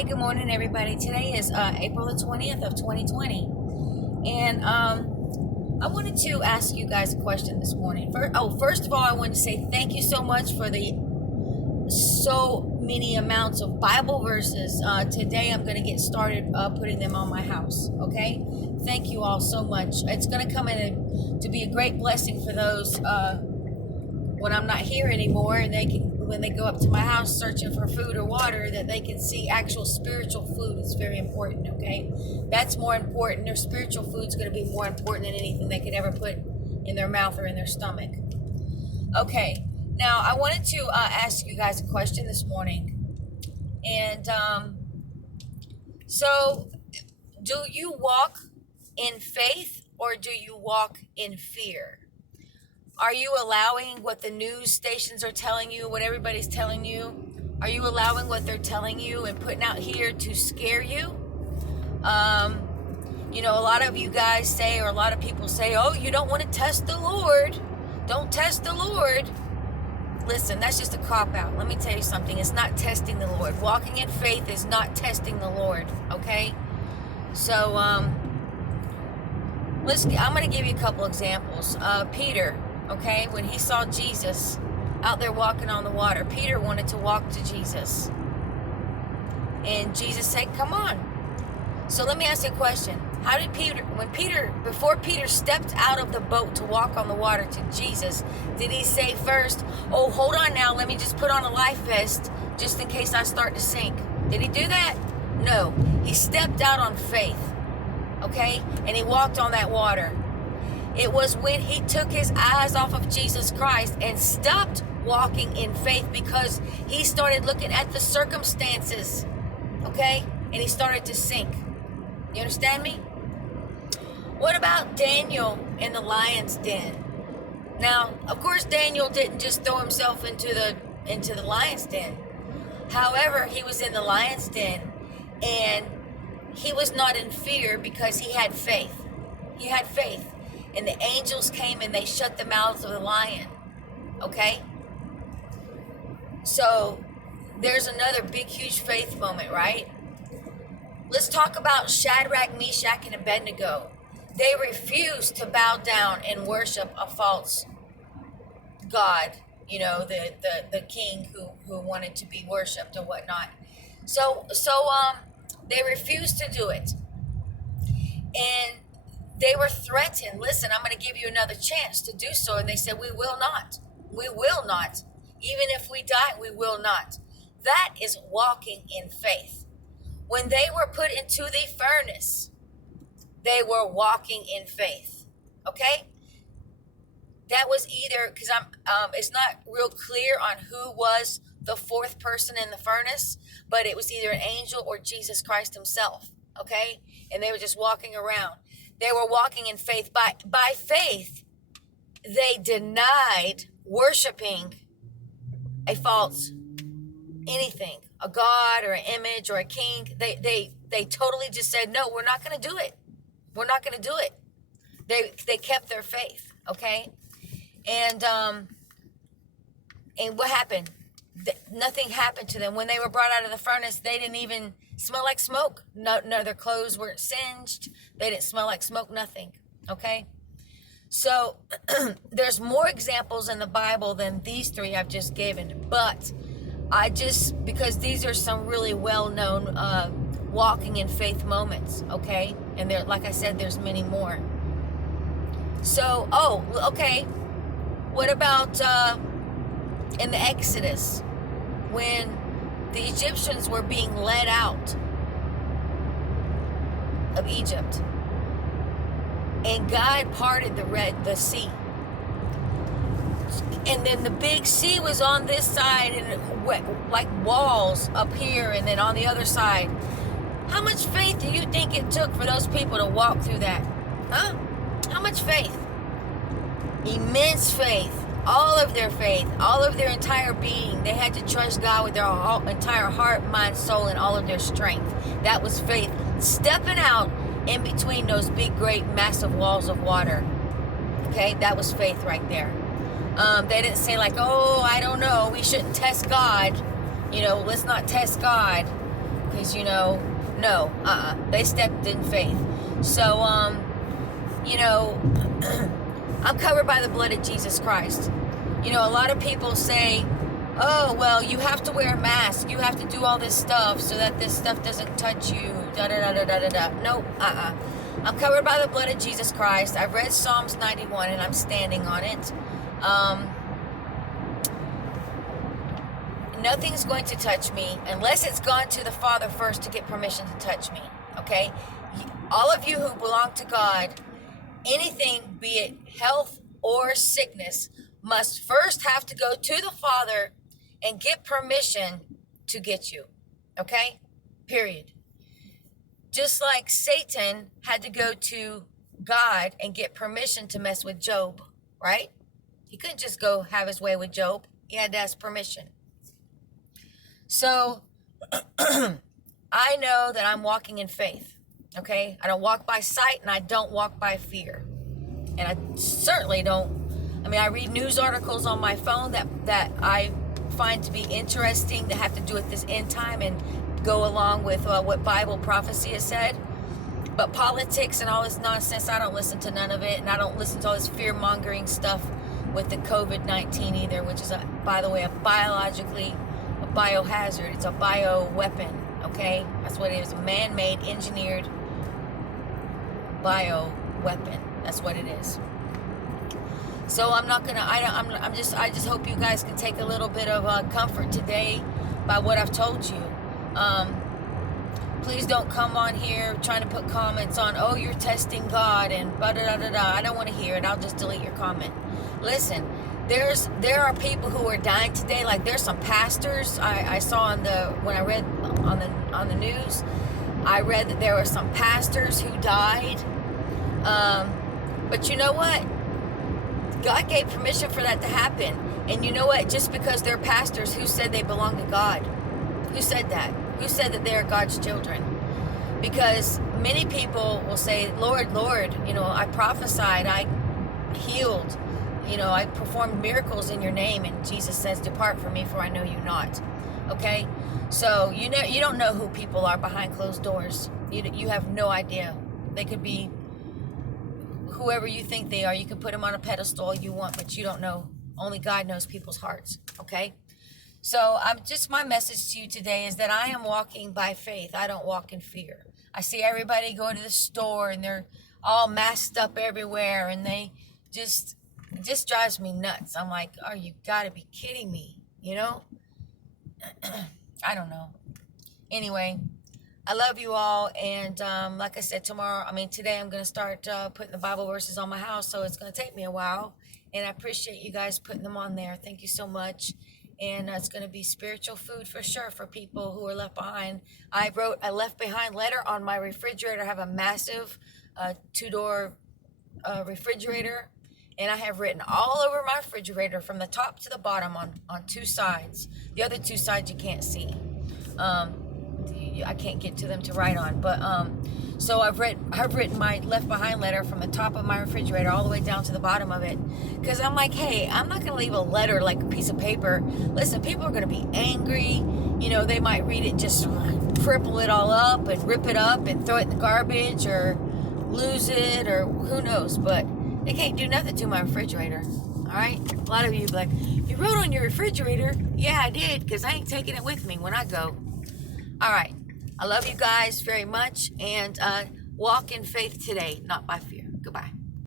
Hey, good morning, everybody. Today is April the 20th of 2020. And I wanted to ask you guys a question this morning. First of all, I want to say thank you so much for the so many amounts of Bible verses. Today, I'm going to get started putting them on my house. Okay? Thank you all so much. It's going to come in to be a great blessing for those when I'm not here anymore, and when they go up to my house searching for food or water, that they can see actual spiritual food. Is very important. Okay, that's more important. Their spiritual food's going to be more important than anything they could ever put in their mouth or in their stomach. Okay, now I wanted to ask you guys a question this morning, and so do you walk in faith or do you walk in fear? Are you allowing what the news stations are telling you, what everybody's telling you? Are you allowing what they're telling you and putting out here to scare you? A lot of you guys say, or a lot of people say, oh, you don't want to test the Lord. Don't test the Lord. Listen, that's just a cop-out. Let me tell you something. It's not testing the Lord. Walking in faith is not testing the Lord, okay? So, I'm going to give you a couple examples. Peter. Okay, when he saw Jesus out there walking on the water, Peter wanted to walk to Jesus. And Jesus said, come on. So let me ask you a question. How did before Peter stepped out of the boat to walk on the water to Jesus, did he say first, oh, hold on now, let me just put on a life vest just in case I start to sink? Did he do that? No. He stepped out on faith, okay? And he walked on that water. It was when he took his eyes off of Jesus Christ and stopped walking in faith because he started looking at the circumstances, okay? And he started to sink. You understand me? What about Daniel in the lion's den? Now, of course, Daniel didn't just throw himself into the lion's den. However, he was in the lion's den and he was not in fear because he had faith. He had faith. And the angels came and they shut the mouths of the lion. Okay? So, there's another big, huge faith moment, right? Let's talk about Shadrach, Meshach, and Abednego. They refused to bow down and worship a false god, the king who wanted to be worshipped or whatnot. So they refused to do it. And they were threatened. Listen, I'm going to give you another chance to do so. And they said, we will not. We will not. Even if we die, we will not. That is walking in faith. When they were put into the furnace, they were walking in faith. Okay? That was either, because it's not real clear on who was the fourth person in the furnace, but it was either an angel or Jesus Christ himself. Okay? And they were just walking around. They were walking in faith. By faith, they denied worshiping a false anything, a god or an image or a king. They totally just said, no, we're not going to do it. We're not going to do it. They kept their faith, okay? And what happened? Nothing happened to them. When they were brought out of the furnace, they didn't even smell like smoke. No, their clothes weren't singed. They didn't smell like smoke, nothing. Okay? So, there's more examples in the Bible than these three I've just given. But, because these are some really well-known walking in faith moments. Okay? And there, like I said, there's many more. So, okay. What about in the Exodus? When the Egyptians were being led out of Egypt, and God parted the sea, and then the big sea was on this side and it went like walls up here, and then on the other side. How much faith do you think it took for those people to walk through that? Huh? How much faith? Immense faith. All of their faith, all of their entire being. They had to trust God with their entire heart, mind, soul, and all of their strength. That was faith. Stepping out in between those big, great, massive walls of water. Okay, that was faith right there. They didn't say like, oh, I don't know, we shouldn't test God. Let's not test God. because no, they stepped in faith. So I'm covered by the blood of Jesus Christ. A lot of people say, oh, well, you have to wear a mask, you have to do all this stuff so that this stuff doesn't touch you, da da da da da da da. No, I'm covered by the blood of Jesus Christ. I've read Psalms 91 and I'm standing on it. Nothing's going to touch me unless it's gone to the Father first to get permission to touch me. Okay? All of you who belong to God, anything, be it health or sickness, must first have to go to the Father and get permission to get you. Okay? Period. Just like Satan had to go to God and get permission to mess with Job, right? He couldn't just go have his way with Job. He had to ask permission. So, I know that I'm walking in faith, okay? I don't walk by sight and I don't walk by fear. And I certainly don't, I read news articles on my phone that I find to be interesting, that have to do with this end time and go along with what Bible prophecy has said. But politics and all this nonsense, I don't listen to none of it. And I don't listen to all this fear-mongering stuff with the COVID-19 either, which is, by the way, a biohazard. It's a bioweapon, okay? That's what it is, a man-made, engineered bioweapon. That's what it is. So I'm not gonna, I just hope you guys can take a little bit of comfort today by what I've told you. Please don't come on here trying to put comments on, oh, you're testing God and da-da-da-da-da. I don't want to hear it. I'll just delete your comment. Listen, there are people who are dying today. Like there's some pastors I saw when I read on the news, I read that there were some pastors who died. But you know what? God gave permission for that to happen. And you know what? Just because they're pastors, who said they belong to God? Who said that? Who said that they are God's children? Because many people will say, Lord, Lord, I prophesied, I healed, I performed miracles in your name. And Jesus says, depart from me, for I know you not. Okay? So, you don't know who people are behind closed doors. You have no idea. They could be whoever you think they are. You can put them on a pedestal all you want, but you don't know. Only God knows people's hearts. Okay? So my message to you today is that I am walking by faith. I don't walk in fear. I see everybody going to the store and they're all masked up everywhere, and it just drives me nuts. I'm like, oh, you gotta be kidding me, I don't know. Anyway, I love you all, and like I said, today I'm going to start putting the Bible verses on my house, so it's going to take me a while, and I appreciate you guys putting them on there. Thank you so much. And it's going to be spiritual food for sure for people who are left behind. I wrote a left behind letter on my refrigerator. I have a massive 2-door refrigerator, and I have written all over my refrigerator from the top to the bottom on 2 sides. The other 2 sides you can't see. I can't get to them to write on, but so I've written my left behind letter from the top of my refrigerator all the way down to the bottom of it, because I'm like, hey, I'm not gonna leave a letter like a piece of paper. Listen, people are gonna be angry. They might read it, just cripple it all up and rip it up and throw it in the garbage or lose it, or who knows, but they can't do nothing to my refrigerator. All right, a lot of you be like, you wrote on your refrigerator. Yeah, I did, because I ain't taking it with me when I go. All right. I love you guys very much, and walk in faith today, not by fear. Goodbye.